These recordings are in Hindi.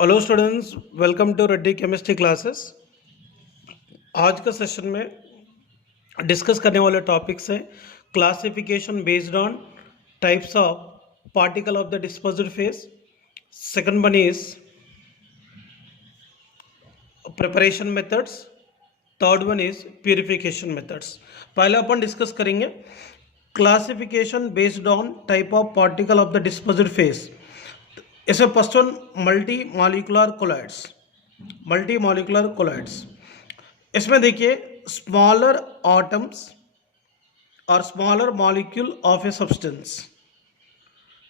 Hello students, welcome to Reddy chemistry classes. आज का सेशन में डिस्कस करने वाले टॉपिक्स हैं classification based on types of particle of the dispersed phase. Second one is preparation methods. Third one is purification methods. पहले अपन डिस्कस करेंगे classification based on type of particle of the dispersed phase. इसमें first one multi molecular colloids. Multi molecular colloids, इसमें देखिए स्मॉलर आटम्स और smaller molecule of a substance.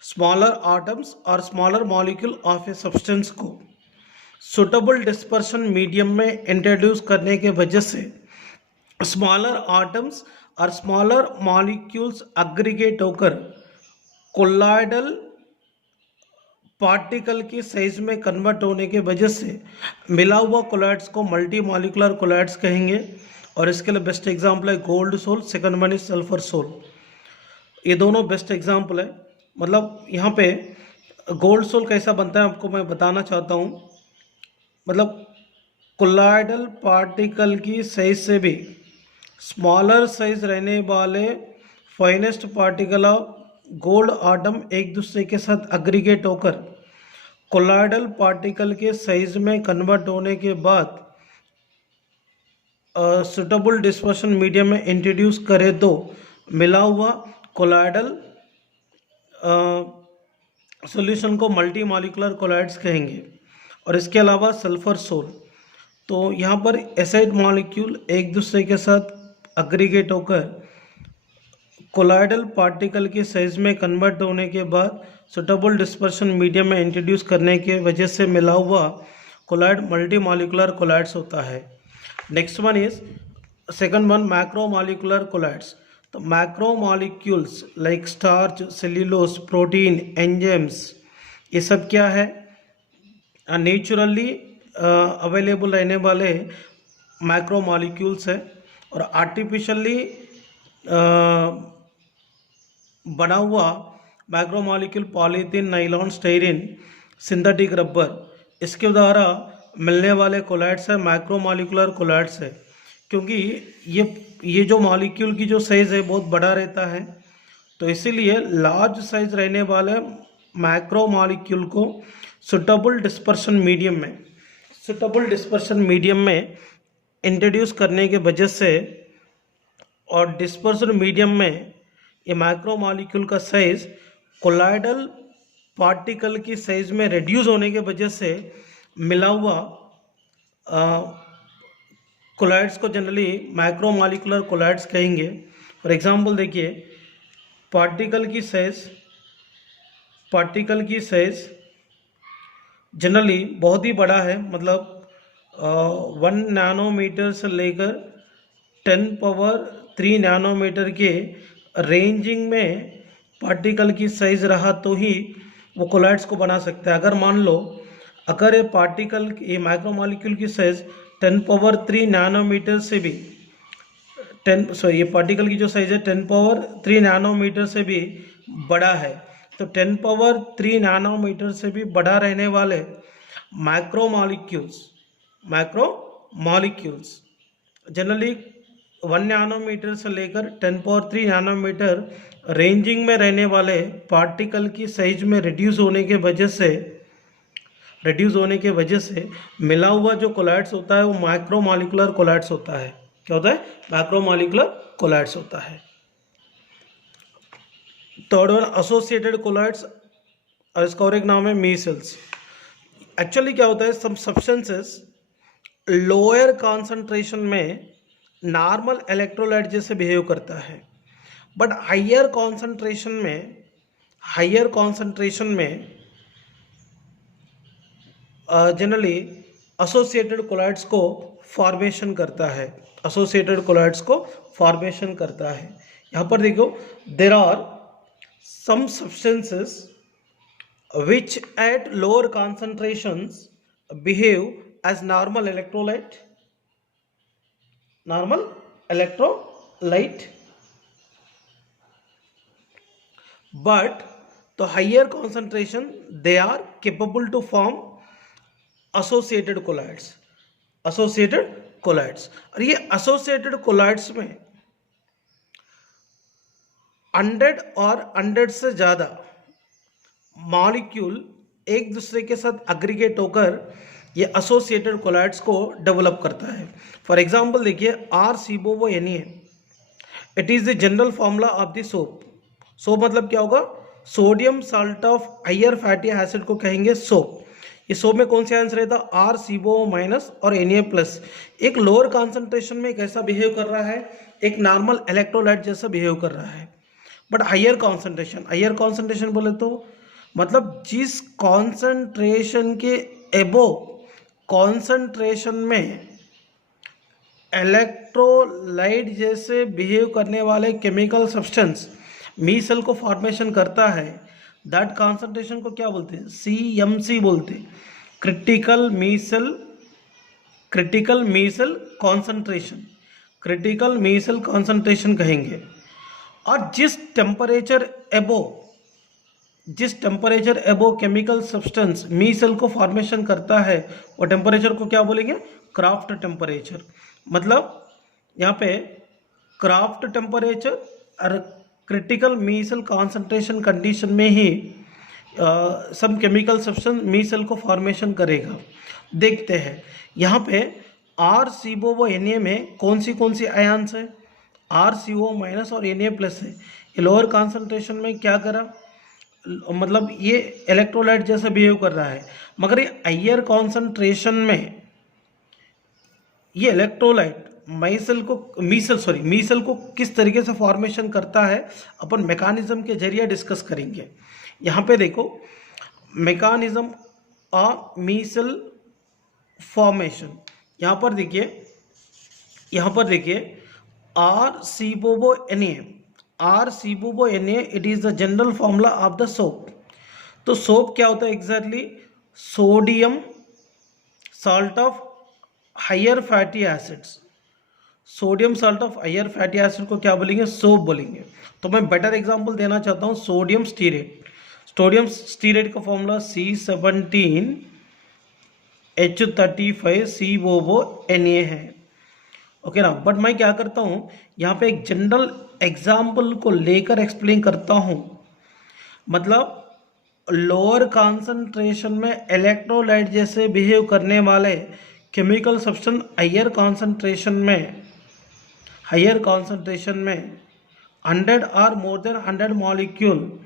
Smaller atoms और smaller molecule of a substance को सुटेबल डिस्पर्शन मीडियम में इंट्रोड्यूस करने के वजह से स्मॉलर आटम्स और स्मॉलर मॉलिक्यूल्स अग्रीगेट होकर कोलाइडल पार्टिकल की साइज में कन्वर्ट होने के वजह से मिला हुआ कोलाइड्स को मल्टी मॉलिक्यूलर कोलाइड्स कहेंगे। और इसके लिए बेस्ट एग्जांपल है gold sol, second one is sulphur sol. ये दोनों बेस्ट एग्जांपल है। मतलब यहाँ पे गोल्ड सोल कैसा बनता है आपको मैं बताना चाहता हूँ। मतलब कोलाइडल पार्टिकल की साइज से भी स्मॉलर साइज रहने वाले finest particle of gold atom एक दूसरे के साथ अग्रीगेट होकर कोलाइडल पार्टिकल के साइज में कन्वर्ट होने के बाद सुटेबल डिस्पर्शन मीडियम में इंट्रोड्यूस करे तो मिला हुआ कोलाइडल सॉल्यूशन को मल्टी मॉलिक्यूलर कोलाइड्स कहेंगे। और इसके अलावा सल्फर सोल, तो यहाँ पर एसिड मॉलिक्यूल एक दूसरे के साथ अग्रीगेट होकर कोलाइडल पार्टिकल के साइज में कन्वर्ट होने के बाद सुटेबल डिस्पर्शन मीडियम में इंट्रोड्यूस करने के वजह से मिला हुआ कोलाइड मल्टी मॉलिक्यूलर कोलाइड्स होता है। Next one is second one macro molecular colloids. तो macro molecules like starch, cellulose, protein, enzymes, ये सब क्या है नेचुरली अवेलेबल रहने वाले मैक्रो मॉलिक्यूल्स है। और आर्टिफिशियली बना हुआ macro molecule polythene, nylon, styrene, synthetic rubber, इसके द्वारा मिलने वाले कोलाइड्स है मैक्रो मॉलिक्यूलर कोलाइड्स है। क्योंकि ये जो मॉलिक्यूल की जो साइज़ है बहुत बड़ा रहता है, तो इसीलिए लार्ज साइज रहने वाले मैक्रो मॉलिक्यूल को सुटेबल डिस्पर्शन मीडियम में इंट्रोड्यूस करने के वजह से और डिस्पर्शन मीडियम में ये मैक्रो मॉलिक्यूल का साइज कोलाइडल पार्टिकल की साइज में रिड्यूस होने के वजह से मिला हुआ कोलाइड्स को जनरली मैक्रो मॉलिक्यूलर कोलाइड्स कहेंगे। फॉर एग्जांपल देखिए पार्टिकल की साइज जनरली बहुत ही बड़ा है। मतलब 1 नैनोमीटर से लेकर 10³ नैनोमीटर के रेंजिंग में पार्टिकल की साइज रहा तो ही वो कोलाइड्स को बना सकता है। अगर मान लो अगर ये माइक्रो मॉलिक्यूल की साइज 10³ नैनोमीटर से भी ये पार्टिकल की जो साइज है 10³ नैनोमीटर से भी बड़ा है, तो 10³ नैनोमीटर से भी बड़ा रहने वाले मैक्रो मॉलिक्यूल्स जनरली 1 नैनोमीटर से लेकर 10³ नैनोमीटर रेंजिंग में रहने वाले पार्टिकल की साइज में रिड्यूस होने के वजह से मिला हुआ जो कोलाइड्स होता है वो मैक्रो मॉलिक्यूलर कोलाइड्स होता है। क्या होता है? मैक्रो मॉलिक्यूलर कोलाइड्स होता है। थर्ड वन एसोसिएटेड कोलाइड्स, और इसका और एक नाम है मीसेल्स। एक्चुअली क्या होता है, सम सब्सटेंसेस लोअर कॉन्सेंट्रेशन में नॉर्मल इलेक्ट्रोलाइट जैसे बिहेव करता है, बट हायर कॉन्सेंट्रेशन में जनरली एसोसिएटेड कोलाइड्स को फॉर्मेशन करता है। यहाँ पर देखो there are some substances which at lower concentrations behave as normal electrolyte, but the higher concentration they are capable to form associated colloids, associated colloids. और ये एसोसिएटेड कोलाइड्स में 100 और 100 से ज़्यादा मॉलिक्यूल एक दूसरे के साथ एग्रीगेट होकर ये एसोसिएटेड कोलाइड्स को डेवलप करता है। फॉर एग्जांपल देखिए RCOO Na, it is the general formula of the soap. Soap मतलब क्या होगा? Sodium salt of higher fatty acid को कहेंगे सोप। ये सोप में कौन सा आंसर रहता है? RCOO माइनस और Na प्लस। एक लोअर कॉन्सेंट्रेशन में कैसा बिहेव कर रहा है? एक नॉर्मल इलेक्ट्रोलाइट जैसा बिहेव कर रहा है। बट हायर कॉन्सेंट्रेशन बोले तो मतलब जिस कॉन्सेंट्रेशन के एबो कॉन्सेंट्रेशन में इलेक्ट्रोलाइट जैसे बिहेव करने वाले केमिकल सब्सटेंस मीसल को फॉर्मेशन करता है, दैट कॉन्सेंट्रेशन को क्या बोलते हैं? CMC बोलते हैं, क्रिटिकल मीसल कॉन्सेंट्रेशन कहेंगे। और जिस टेम्परेचर एबो केमिकल सब्सटेंस मीसल को फॉर्मेशन करता है, वो टेम्परेचर को क्या बोलेंगे? Craft temperature. मतलब यहाँ पे क्राफ्ट टेम्परेचर और क्रिटिकल मीसल कॉन्सेंट्रेशन कंडीशन में ही सब केमिकल सब्सटेंस मीसल को फॉर्मेशन करेगा। देखते हैं यहाँ पे RCOO Na में कौन सी आयन्स है? RCOO माइनस और Na प्लस है। ये लोअर कॉन्सेंट्रेशन में क्या करा? मतलब ये इलेक्ट्रोलाइट जैसा बिहेव कर रहा है, मगर ये हायर कॉन्सेंट्रेशन में ये इलेक्ट्रोलाइट मीसल को किस तरीके से फॉर्मेशन करता है अपन मैकेनिज्म के जरिए डिस्कस करेंगे। यहाँ पे देखो मैकेनिज्म ऑफ मीसल फॉर्मेशन। यहाँ पर देखिए RCOO Na it is the general formula of the soap. तो सोप क्या होता है exactly? Sodium salt of higher fatty acids. Sodium salt of higher fatty acid को क्या बोलेंगे? सोप बोलेंगे। तो मैं बेटर एग्जांपल देना चाहता हूँ, सोडियम स्टीरेट का फॉर्मूला C17H35COO Na है। ओके ना। बट मैं क्या करता हूँ, यहाँ पे एक जनरल एग्जाम्पल को लेकर एक्सप्लेन करता हूँ। मतलब लोअर कॉन्सेंट्रेशन में इलेक्ट्रोलाइट जैसे बिहेव करने वाले केमिकल सब्सटेंस हायर कॉन्सेंट्रेशन में 100 और मोर देन 100 मॉलिक्यूल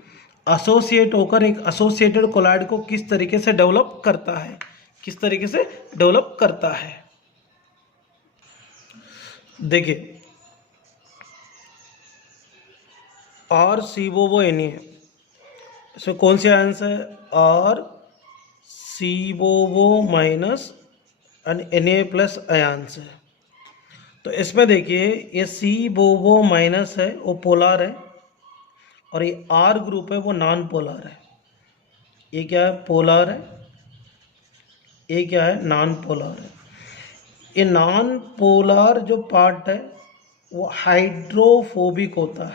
एसोसिएट होकर एक एसोसिएटेड कोलाइड को किस तरीके से डेवलप करता है। देखिए RCOO Na, इसमें कौन सी आंसर है? RCOO minus and Na plus ions है। तो इसमें देखिए ये COO माइनस है वो पोलर है, और ये R ग्रुप है वो नॉन पोलर है। ये क्या है? पोलर है। ये क्या है? नॉन पोलर है। ये नॉन पोलर जो पार्ट है वो हाइड्रोफोबिक होता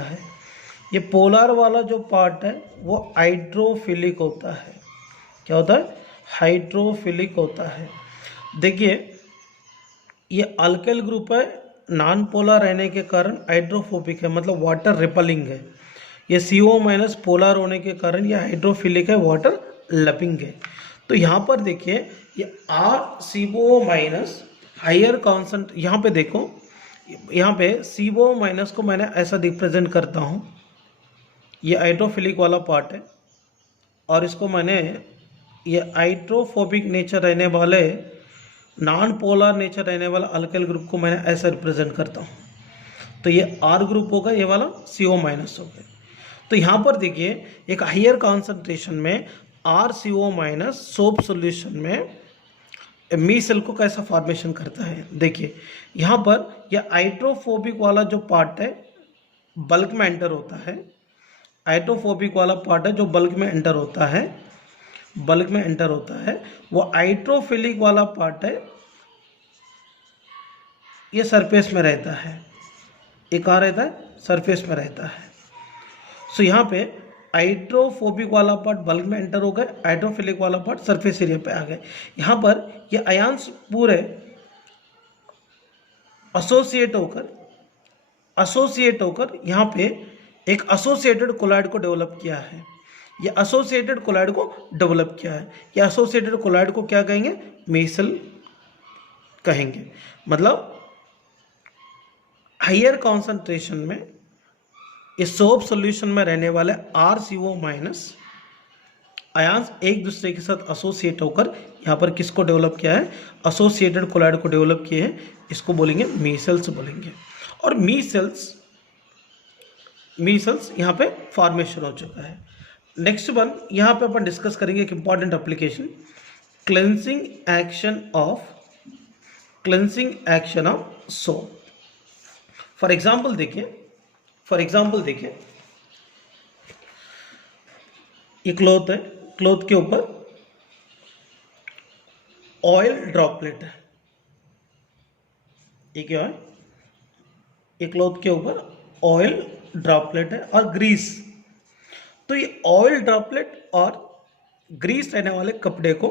है। ये पोलर वाला जो पार्ट है वो हाइड्रोफिलिक होता है। क्या होता है? हाइड्रोफिलिक होता है। देखिए ये अल्काइल ग्रुप है, नॉन पोलर रहने के कारण हाइड्रोफोबिक है, मतलब वाटर रिपलिंग है। ये CO माइनस पोलर होने के कारण ये हाइड्रोफिलिक है, वाटर लपिंग है। तो यहाँ पर देखिए ये RCOO माइनस हायर कॉन्सेंट, यहाँ पे देखो यहाँ पे CO माइनस को मैंने ऐसा रिप्रेजेंट करता हूँ, ये हाइड्रोफिलिक वाला पार्ट है, और इसको मैंने ये हाइड्रोफोबिक नेचर रहने वाले नॉन पोलर नेचर रहने वाला अल्काइल ग्रुप को मैंने ऐसा रिप्रेजेंट करता हूँ। तो ये R ग्रुप होगा, ये वाला CO माइनस हो गया। तो यहाँ पर देखिए एक हायर कॉन्सेंट्रेशन में RCOO माइनस सोप सॉल्यूशन में मीसल को कैसा फॉर्मेशन करता है। देखिए यहाँ पर यह हाइड्रोफोबिक वाला जो पार्ट है बल्क में एंटर होता है। हाइड्रोफोबिक वाला पार्ट है जो बल्क में एंटर होता है, वो हाइड्रोफिलिक वाला पार्ट है ये सरफेस में रहता है। ये कहाँ रहता है? सरफेस में रहता है। सो यहाँ पे हाइड्रोफोबिक वाला पार्ट बल्क में एंटर हो गए, हाइड्रोफिलिक वाला पार्ट सरफेस एरिया पे आ गए। यहाँ पर ये आयंस पूरे एसोसिएट होकर यहाँ पे एक एसोसिएटेड कोलाइड को डेवलप किया है। ये एसोसिएटेड कोलाइड को डेवलप किया है। ये एसोसिएटेड कोलाइड को क्या कहेंगे? मेसल कहेंगे। मतलब हायर कॉन्सेंट्रेशन में इस सोप सॉल्यूशन में रहने वाले RCO माइनस आयंस एक दूसरे के साथ एसोसिएट होकर यहाँ पर किसको डेवलप किया है? एसोसिएटेड कोलाइड को डेवलप किए हैं। इसको बोलेंगे मीसेल्स बोलेंगे। और मीसेल्स यहाँ पे फॉर्मेशन हो चुका है। नेक्स्ट वन यहाँ पे अपन डिस्कस करेंगे एक important application, cleansing action of soap. For example देखिए ये क्लॉथ है, क्लॉथ के ऊपर ऑयल ड्रॉपलेट है। ये क्या है? ये क्लॉथ के ऊपर ऑयल ड्रॉपलेट है और ग्रीस। तो ये ऑयल ड्रॉपलेट और ग्रीस रहने वाले कपड़े को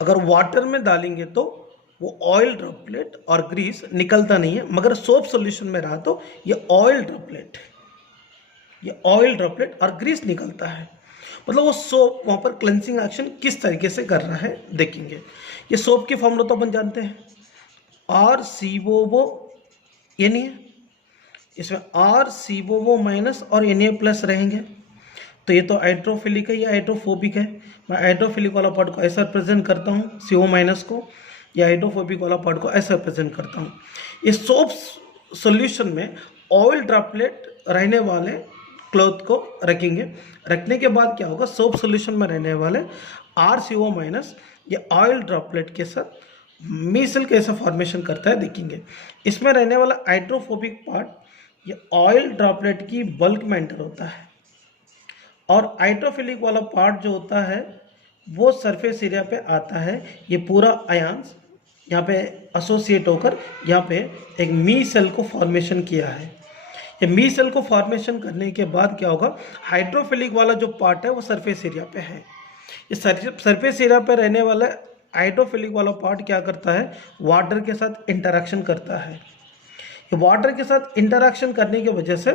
अगर वाटर में डालेंगे तो वो ऑयल ड्रॉपलेट और ग्रीस निकलता नहीं है, मगर सोप सॉल्यूशन में रहा तो ये ऑयल ड्रॉपलेट और ग्रीस निकलता है। मतलब वो सोप वहाँ पर क्लेंसिंग एक्शन किस तरीके से कर रहा है देखेंगे। ये सोप की फॉर्मूला तो अपन जानते हैं, RCOO Na, इसमें RCOO माइनस और Na प्लस रहेंगे। तो ये तो हाइड्रोफिलिक है या हाइड्रोफोबिक है। मैं हाइड्रोफिलिक वाला पार्ट को ऐसा रिप्रेजेंट करता हूँ CO माइनस को, या हाइड्रोफोबिक वाला पार्ट को ऐसा रिप्रेजेंट करता हूँ। इस सोप सॉल्यूशन में ऑयल ड्रॉपलेट रहने वाले क्लॉथ को रखेंगे। रखने के बाद क्या होगा? सोप सॉल्यूशन में रहने वाले RCO माइनस ये ऑयल ड्रॉपलेट के साथ मीसेल कैसे फॉर्मेशन करता है देखेंगे। इसमें रहने वाला हाइड्रोफोबिक पार्ट ये ऑयल ड्रॉपलेट की बल्क में एंटर होता है, और हाइड्रोफिलिक वाला पार्ट जो होता है वो सरफेस एरिया पे आता है। ये पूरा आयंस यहाँ पे एसोसिएट होकर यहाँ पे एक मी सेल को फॉर्मेशन किया है। ये मी सेल को फॉर्मेशन करने के बाद क्या होगा? हाइड्रोफिलिक वाला जो पार्ट है वो सरफेस एरिया पे है। ये सरफेस एरिया पे रहने वाला हाइड्रोफिलिक वाला पार्ट क्या करता है? वाटर के साथ इंटरेक्शन करता है। ये वाटर के साथ इंटरेक्शन करने की वजह से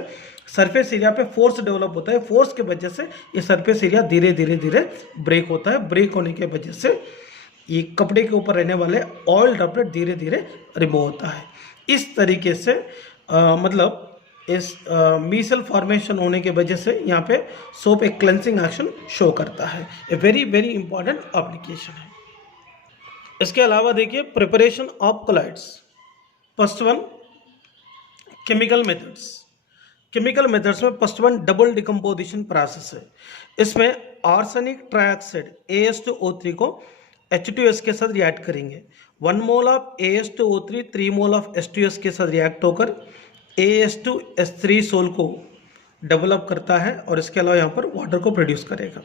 सरफेस एरिया पे फोर्स डेवलप होता है। फोर्स की वजह से ये सरफेस एरिया धीरे धीरे ब्रेक होता है। ब्रेक होने की वजह से ये कपड़े के ऊपर रहने वाले ऑयल ड्रॉपलेट धीरे धीरे रिमूव होता है। इस तरीके से मतलब इस मीसेल फॉर्मेशन होने की वजह से यहाँ पे सोप एक क्लेंसिंग एक्शन शो करता है। ए वेरी इंपॉर्टेंट एप्लीकेशन है। इसके अलावा देखिए preparation of colloids. First one chemical methods में first one double decomposition process है। इसमें आर्सेनिक ट्राइऑक्साइड AS2O3 को H2S के साथ रिएक्ट करेंगे। 1 mole of AS2O3 3 mole of H2S के साथ रिएक्ट होकर AS2S3 सोल को डेवलप करता है, और इसके अलावा यहाँ पर वाटर को प्रोड्यूस करेगा।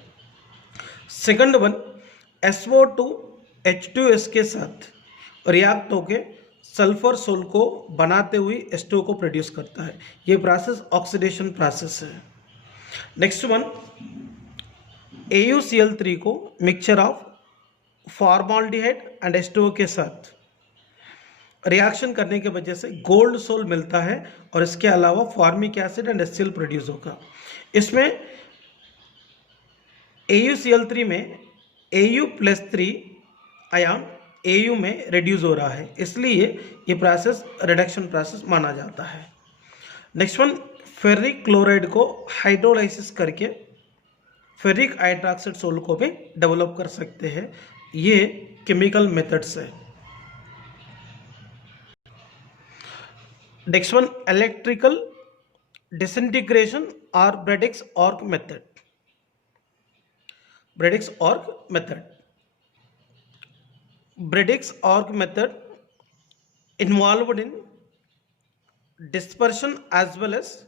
सेकंड वन SO2 H2S के साथ रिएक्ट होके सल्फर सोल को बनाते हुए H2O को प्रोड्यूस करता है। ये प्रोसेस ऑक्सीडेशन प्रोसेस है। नेक्स्ट वन AuCl3 को mixture of formaldehyde and H2O के साथ रिएक्शन करने की वजह से गोल्ड सोल मिलता है, और इसके अलावा formic acid and HCl produce होगा। इसमें AuCl3 में Au+3 आयन Au में रिड्यूस हो रहा है, इसलिए ये प्रोसेस रिडक्शन प्रोसेस माना जाता है। नेक्स्ट वन फेरिक क्लोराइड को हाइड्रोलाइसिस करके फेरिक हाइड्रोक्साइड सोल को भी डेवलप कर सकते हैं। ये केमिकल मेथड्स है। नेक्स्ट वन इलेक्ट्रिकल डिसइंटीग्रेशन और Bredig's arc method. Bredig's arc method involved in dispersion as well as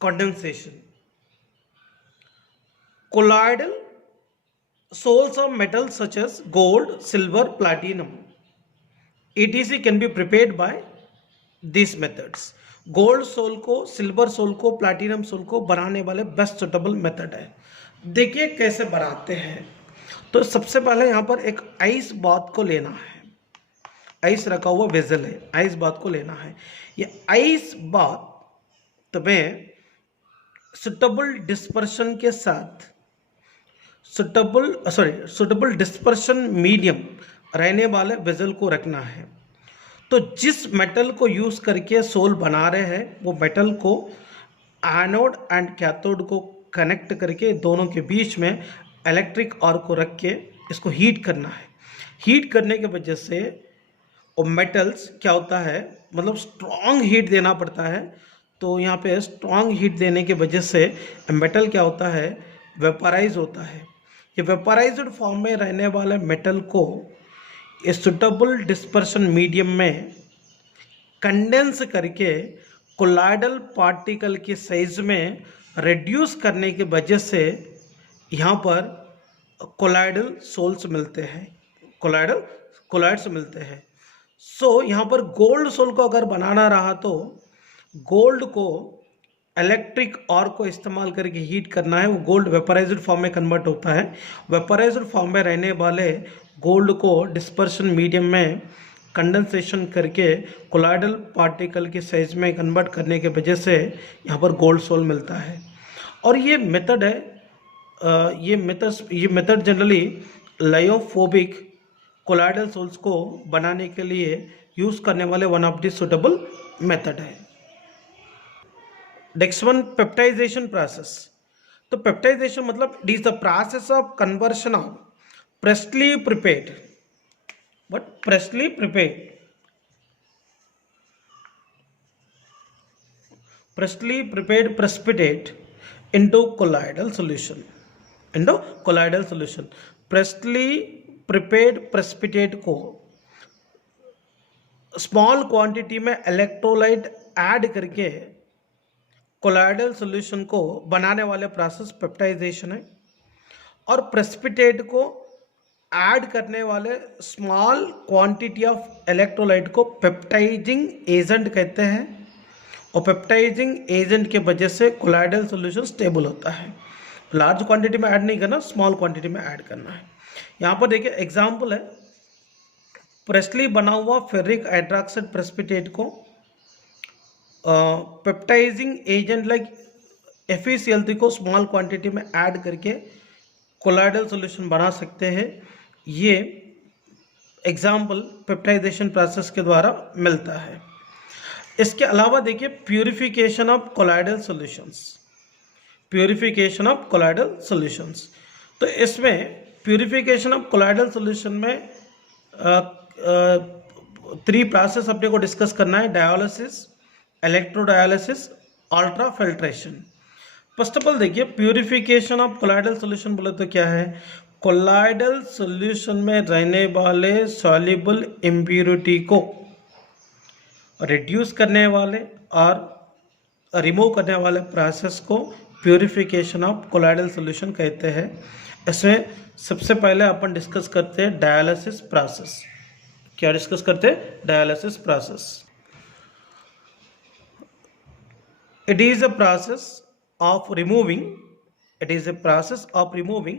condensation. Colloidal soles of metals such as gold, silver, platinum, etc. can be prepared by these methods. Gold sol को, सिल्वर सोल को, प्लैटिनम सोल को बनाने वाले बेस्ट सुटेबल मेथड है। देखिए कैसे बनाते हैं। तो सबसे पहले यहाँ पर एक आइस बाथ को लेना है। आइस रखा हुआ वेजल है, आइस बाथ को लेना है। ये आइस बाथ में सुटेबल डिस्पर्शन के साथ सुटेबल डिस्पर्शन मीडियम रहने वाले वेजल को रखना है। तो जिस मेटल को यूज़ करके सोल बना रहे हैं वो मेटल को एनोड एंड कैथोड को कनेक्ट करके दोनों के बीच में इलेक्ट्रिक आर्क को रख के इसको हीट करना है। हीट करने की वजह से वो मेटल्स क्या होता है, मतलब स्ट्रॉन्ग हीट देना पड़ता है। तो यहाँ पे स्ट्रॉन्ग हीट देने की वजह से मेटल क्या होता है, वेपराइज होता है। ये वेपराइज्ड फॉर्म में रहने वाले मेटल को इस सुटेबल डिस्पर्शन मीडियम में कंडेंस करके कोलाइडल पार्टिकल के साइज में रिड्यूस करने की वजह से यहाँ पर कोलाइडल सोल्स मिलते हैं, कोलाइड्स मिलते हैं। सो यहाँ पर गोल्ड सोल को अगर बनाना रहा तो गोल्ड को इलेक्ट्रिक आर्क को इस्तेमाल करके हीट करना है। वो गोल्ड वेपराइज्ड फॉर्म में कन्वर्ट होता है। वेपराइज्ड फॉर्म में रहने वाले गोल्ड को डिस्पर्शन मीडियम में कंडेंसेशन करके कोलाइडल पार्टिकल के साइज में कन्वर्ट करने के वजह से यहाँ पर गोल्ड सोल मिलता है। और ये मेथड है, ये method generally lyophobic colloidal sols को बनाने के लिए यूज़ करने वाले one of the suitable method है। Next one, peptization process. तो पेप्टाइजेशन मतलब it is the process of conversion of freshly prepared precipitate into colloidal solution, freshly prepared precipitate को स्मॉल क्वांटिटी में इलेक्ट्रोलाइट ऐड करके कोलाइडल सॉल्यूशन को बनाने वाले प्रोसेस पेप्टाइजेशन है। और प्रेसिपिटेट को ऐड करने वाले स्मॉल क्वांटिटी ऑफ इलेक्ट्रोलाइट को पेप्टाइजिंग एजेंट कहते हैं। और पेप्टाइजिंग एजेंट के वजह से कोलाइडल सॉल्यूशन स्टेबल होता है। लार्ज क्वांटिटी में ऐड नहीं करना, स्मॉल क्वांटिटी में ऐड करना है। यहाँ पर देखिए एग्जांपल है, फ्रेशली बना हुआ फेरिक हाइड्रोक्साइड प्रेसिपिटेट को पेप्टाइजिंग एजेंट लाइक FeCl3 को स्मॉल क्वांटिटी में ऐड करके कोलाइडल सॉल्यूशन बना सकते हैं। ये एग्जाम्पल पेप्टाइजेशन प्रोसेस के द्वारा मिलता है। इसके अलावा देखिए प्यूरिफिकेशन ऑफ कोलाइडल सॉल्यूशंस, तो इसमें प्यूरिफिकेशन ऑफ कोलाइडल सॉल्यूशन में 3 प्रोसेस अपने को डिस्कस करना है: dialysis, electrodialysis, ultra filtration. First of all देखिए प्यूरिफिकेशन ऑफ कोलाइडल सॉल्यूशन बोले तो क्या है, कोलाइडल सॉल्यूशन में रहने वाले सॉल्युबल इम्प्योरिटी को रिड्यूस करने वाले और रिमूव करने वाले प्रोसेस को प्यूरिफिकेशन ऑफ कोलाइडल सॉल्यूशन कहते हैं। इसमें सबसे पहले अपन डिस्कस करते हैं डायलिसिस प्रोसेस। क्या डिस्कस करते हैं? Dialysis process. It is a process of removing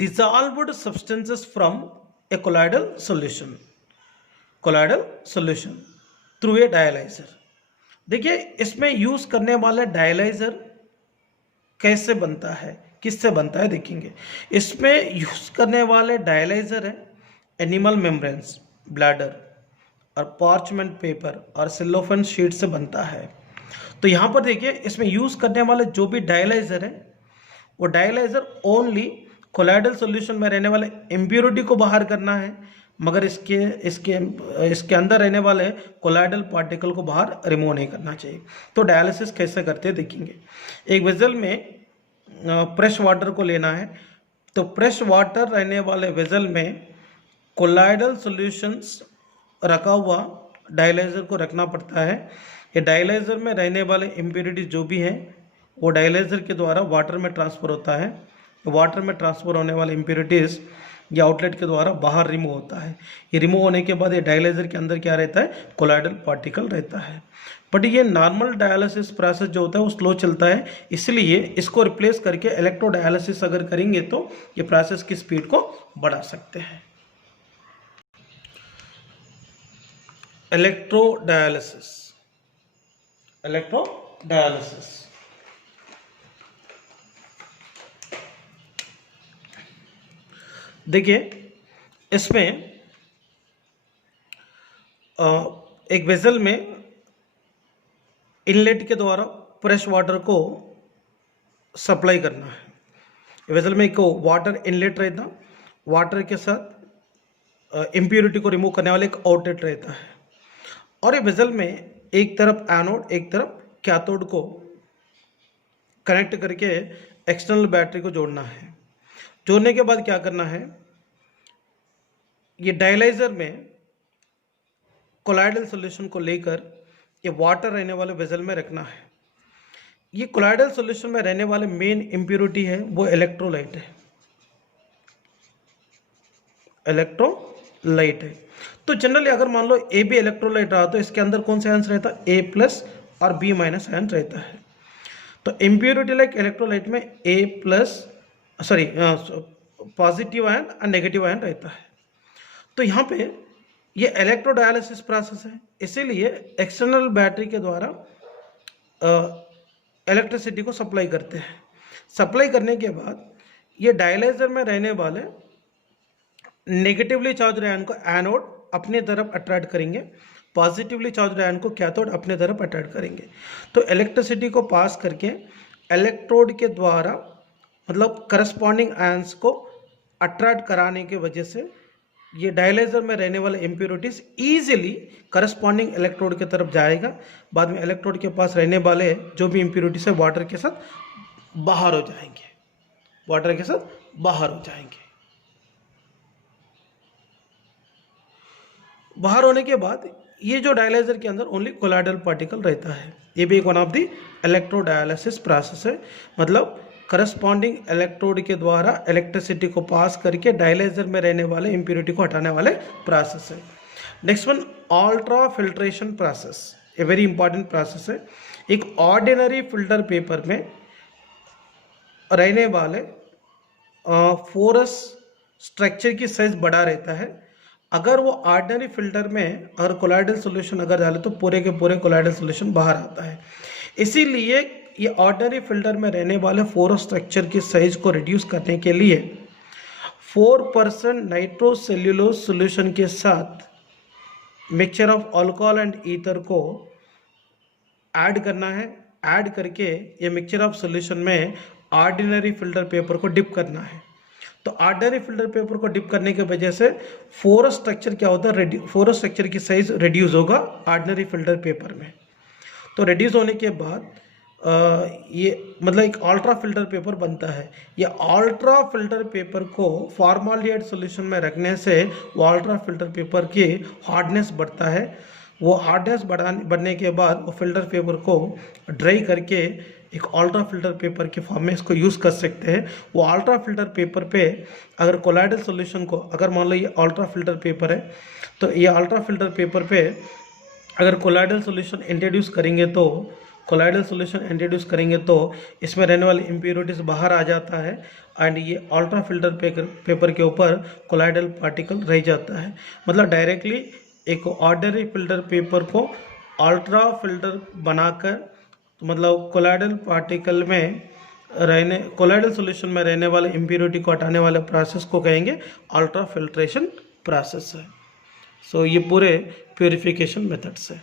dissolved substances from a colloidal solution through a dialyzer। देखिए इसमें यूज करने वाला डायलाइजर कैसे बनता है, किससे बनता है देखेंगे। इसमें यूज करने वाले डायलाइजर है एनिमल मेम्ब्रेन्स, ब्लैडर और पार्चमेंट पेपर और सेलोफेन शीट से बनता है। तो यहाँ पर देखिए इसमें यूज़ करने वाले जो भी डायलाइजर है वो डायलाइजर ओनली कोलाइडल सॉल्यूशन में रहने वाले इम्प्योरिटी को बाहर करना है, मगर इसके अंदर रहने वाले कोलाइडल पार्टिकल को बाहर रिमूव नहीं करना चाहिए। तो डायलिसिस कैसे करते हैं देखेंगे। एक वेजल में फ्रेश वाटर को लेना है, तो फ्रेश वाटर रहने वाले वेजल में कोलाइडल सॉल्यूशंस रखा हुआ डायलाइजर को रखना पड़ता है। ये डायलाइजर में रहने वाले इम्प्योरिटी जो भी हैं वो डायलाइजर के द्वारा वाटर में ट्रांसफ़र होता है। वाटर में ट्रांसफ़र होने वाले इम्प्योरिटीज़ ये आउटलेट के द्वारा बाहर रिमूव होता है। ये रिमूव होने के बाद ये डायलाइजर के अंदर क्या रहता है, कोलॉइडल पार्टिकल रहता है। बट ये नॉर्मल डायलिसिस प्रोसेस जो होता है वो स्लो चलता है, इसलिए इसको रिप्लेस करके इलेक्ट्रो डायलिसिस अगर करेंगे तो ये प्रोसेस की स्पीड को बढ़ा सकते हैं। इलेक्ट्रोडायलिसिस, इलेक्ट्रोडायलिसिस देखिए, इसमें एक वेसल में इनलेट के द्वारा फ्रेश वाटर को सप्लाई करना है। वेसल में एक वाटर इनलेट रहता, वाटर के साथ इम्प्योरिटी को रिमूव करने वाला एक आउटलेट रहता है, और ये वेसल में एक तरफ एनोड एक तरफ कैथोड को कनेक्ट करके एक्सटर्नल बैटरी को जोड़ना है। जोड़ने के बाद क्या करना है, ये डायलाइजर में कोलॉइडल सॉल्यूशन को लेकर ये वाटर रहने वाले वेसल में रखना है। ये कोलॉइडल सॉल्यूशन में रहने वाले मेन इम्प्योरिटी है वो इलेक्ट्रोलाइट है, इलेक्ट्रोलाइट है। तो जनरली अगर मान लो ए बी इलेक्ट्रोलाइट रहा तो इसके अंदर कौन सा आयंस रहता है, ए प्लस और बी माइनस आयन रहता है। तो इम्प्योरिटी लाइक इलेक्ट्रोलाइट में ए प्लस पॉजिटिव आयन और नेगेटिव आयन रहता है। तो यहाँ पे ये इलेक्ट्रोडायलिसिस प्रोसेस है, इसीलिए एक्सटर्नल बैटरी के द्वारा इलेक्ट्रिसिटी को सप्लाई करते हैं। सप्लाई करने के बाद ये डायलाइजर में रहने वाले नेगेटिवली चार्ज आयन को एनोड अपने तरफ अट्रैक्ट करेंगे, पॉजिटिवली चार्ज आयन को कैथोड अपने तरफ अट्रैक्ट करेंगे। तो इलेक्ट्रिसिटी को पास करके इलेक्ट्रोड के द्वारा मतलब करस्पॉन्डिंग आयंस को अट्रैक्ट कराने की वजह से ये डायलाइजर में रहने वाले इम्प्योरिटीज ईजिली करस्पॉन्डिंग इलेक्ट्रोड की तरफ जाएगा। बाद में इलेक्ट्रोड के पास रहने वाले जो भी इम्प्योरिटीज है वाटर के साथ बाहर हो जाएंगे, वाटर के साथ बाहर हो जाएंगे। बाहर होने के बाद ये जो डायलाइजर के अंदर ओनली कोलॉइडल पार्टिकल रहता है। ये भी एक one of the electrodialysis process है, मतलब करस्पॉन्डिंग इलेक्ट्रोड के द्वारा इलेक्ट्रिसिटी को पास करके डायलाइजर में रहने वाले इम्प्योरिटी को हटाने वाले प्रोसेस है। Next one, ultra filtration process, a very important process है। एक ऑर्डिनरी फिल्टर पेपर में रहने वाले फोरस स्ट्रक्चर की साइज बड़ा रहता है। अगर वो ऑर्डिनरी फिल्टर में अगर कोलॉइडल सॉल्यूशन अगर डाले तो पूरे के पूरे कोलॉइडल सॉल्यूशन बाहर आता है। इसीलिए ये ऑर्डिनरी फिल्टर में रहने वाले फोरस स्ट्रक्चर की साइज को रिड्यूस करने के लिए 4% नाइट्रोसेल्युलोज सॉल्यूशन के साथ mixture of alcohol and ether को ऐड करना है। ऐड करके ये मिक्सचर ऑफ सॉल्यूशन में ऑर्डिनरी फिल्टर पेपर को डिप करना है। तो ऑर्डिनरी फिल्टर पेपर को डिप करने की वजह से फोरस स्ट्रक्चर क्या होता है, फोरस स्ट्रक्चर की साइज रिड्यूस होगा ऑर्डिनरी फिल्टर पेपर में। तो रिड्यूस होने के बाद ये मतलब एक अल्ट्रा फिल्टर पेपर बनता है। ये अल्ट्रा फिल्टर पेपर को फॉर्माल्डिहाइड सॉल्यूशन में रखने से वो अल्ट्रा फिल्टर पेपर की हार्डनेस बढ़ता है। वो हार्डनेस बढ़ने के बाद वो फिल्टर पेपर को ड्राई करके एक अल्ट्रा फिल्टर पेपर के फॉर्म में इसको यूज़ कर सकते हैं। वो अल्ट्रा फिल्टर पेपर पे अगर कोलॉइडल सॉल्यूशन को अगर मान लो ये अल्ट्रा फिल्टर पेपर है, तो ये अल्ट्रा फिल्टर पेपर पे अगर कोलॉइडल सॉल्यूशन इंट्रोड्यूस करेंगे तो इसमें रहने वाले इम्प्योरिटीज बाहर आ जाता है एंड ये अल्ट्रा फिल्टर पेपर के ऊपर कोलॉइडल पार्टिकल रह जाता है। मतलब डायरेक्टली एक ऑर्डिनरी फिल्टर पेपर को अल्ट्रा फिल्टर बनाकर तो मतलब कोलॉइडल पार्टिकल में कोलॉइडल सॉल्यूशन में रहने वाले इम्प्योरिटी को हटाने वाले प्रोसेस को कहेंगे अल्ट्रा फिल्ट्रेशन प्रोसेस है। सो ये पूरे प्योरिफिकेशन मेथड्स है।